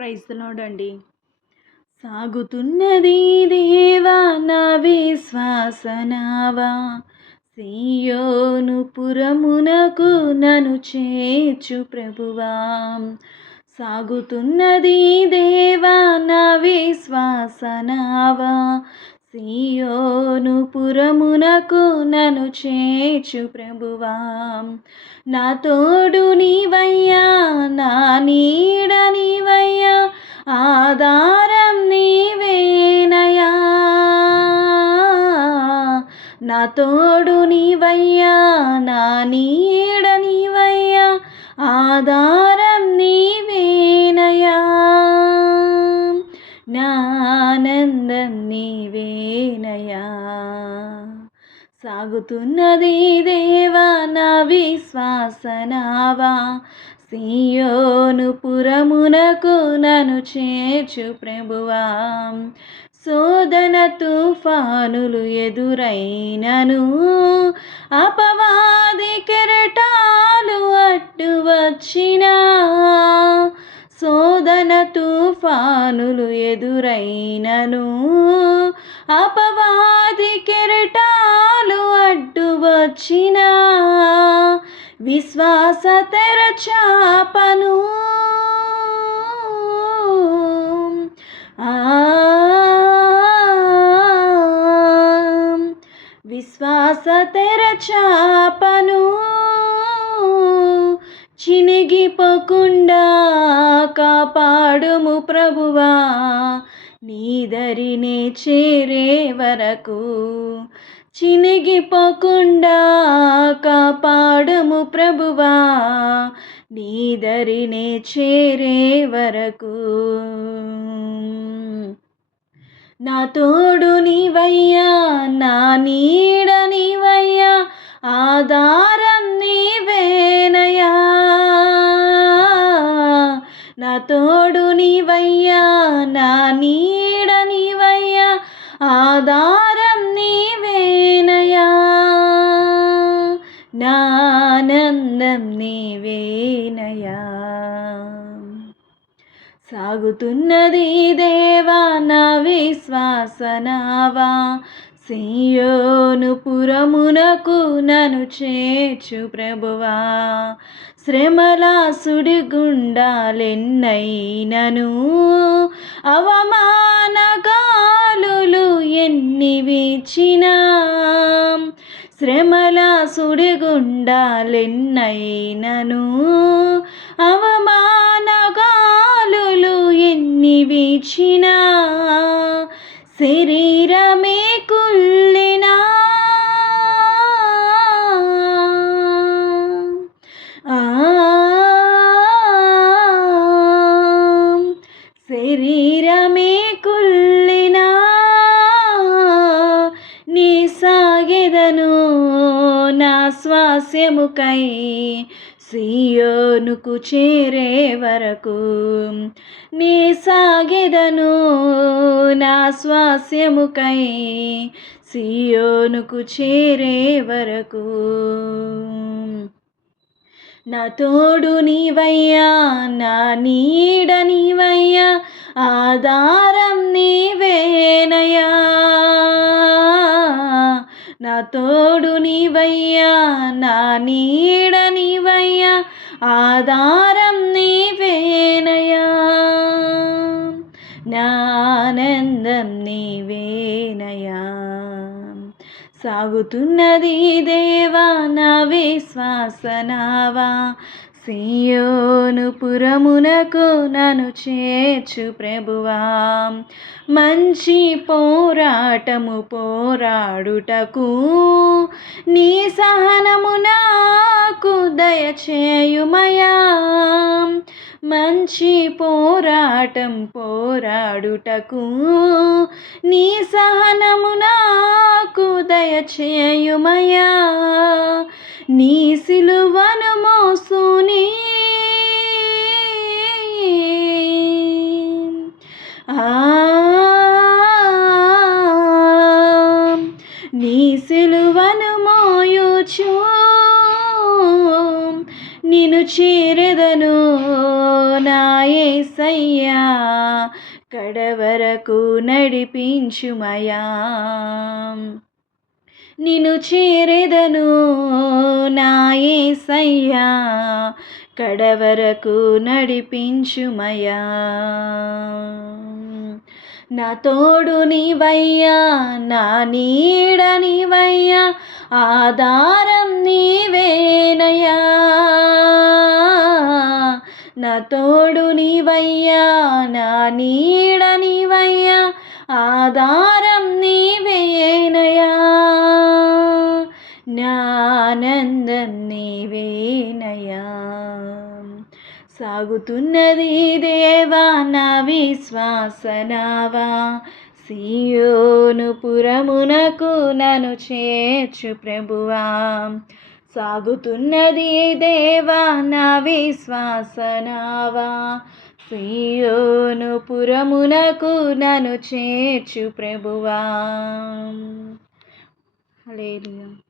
Praise the lord అండి. సాగుతున్నది దేవా నా విశ్వాస నావా, సీయోను పురమునకు నన్ను చేర్చు ప్రభువా. సాగుతున్నది దేవా నా విశ్వాస నావా, సీయోను పురమునకు నన్ను చేర్చు ప్రభువా. నా తోడు నీవయ్యా, నా నీడ నీవయ్యా, ఆధారం నీవేనయా. నా తోడు నీవయ్యా, నా నీడ నీవయ్యా, ఆధారం నీవేనయా. నా ఆనందం నీవేనయా. సాగుతున్నది దేవా నా విశ్వాస నావా, సీయోను పురమునకు నన్ను చేర్చు ప్రభువా. శోధన తుఫానులు ఎదురైనను, అపవాది కెరటాలు అడ్డు వచ్చినా, శోధన తుఫానులు ఎదురైనను, అపవాది కెరటాలు అడ్డు వచ్చినా, విశ్వాస తెరచాపను విశ్వాస తెరచాపను చినిగిపోకుండా కాపాడుము ప్రభువా. నీదరినే చేరే వరకు చినిగిపోకుండా కాపాడుము ప్రభువా. నీదరినే చేరే వరకు నా తోడు నీవయ్యా, నా నీడ నీవయ్యా, ఆధారం నీవేనయా. నా తోడు నీవయ్యా, నా నీడ నీవయ్యా, ఆధారం నీవేనయా. నా ఆనందం నీవేనయా. సాగుతున్నది దేవా నా విశ్వాస నావా, సీయోను పురమునకు నన్ను చేర్చు ప్రభువా. శ్రమల సుడిగుండాలెన్నైనను, అవమానగాలులు ఎన్ని వీచినా, శ్రమల సుడిగుండాలెన్నైనను, అవమానగాలులు ఎన్ని వీచినా, శరీరమే కుళ్ళినా, శరీరమే కుళ్ళినా, నీ సాగెదను నా స్వాస్యముకై, సీయోనుకు చేరే వరకు. నీ సాగెదను నా స్వాస్యముకై, సీయోనుకు చేరే వరకు. నా తోడు నీవయ్యా, నా నీడ నీవయ్యా, ఆధారం నీవేనయా. నా తోడు నీవయ్యా, నా నీడ నీవయ్యా, ఆధారం నీవేనయా. నా ఆనందం నీవేనయా. సాగుతున్నది దేవా నా విశ్వాస నావా, సీయోను పురమునకు నన్ను చేర్చు ప్రభువా. మంచి పోరాటము పోరాడుటకు నీ సహనము నాకు దయచేయుమయా. మంచి పోరాటం పోరాడుటకు నీ సహనము నాకు దయచేయుమయా. నీ సిలువను మోసుని నీ సిలువను మోయుచు నిన్ను చేరెదను నా యేసయ్య. యేసయ్యా కడవరకు నడిపించుమయా. నిన్ను చేరెదను నా యేసయ్యా కడవరకు నడిపించుమయా. నా తోడు నీవయ్యా నా నీడ నీవయ్యా ఆధారం నీవేనయ్యా. నా తోడు నీవయ్యా నా నీడ నీవయ్యా ఆధారం నీవేనయ్యా. నా ఆనందం నీవేనయ్యా. సాగుతున్నది దేవా నా విశ్వాసనావా సీయోను పురమునకు నన్ను చేర్చు ప్రభువా. సాగుతున్నది దేవా నా విశ్వాసనావా సీయోను పురమునకు నన్ను చేర్చు ప్రభువా. హల్లెలూయా.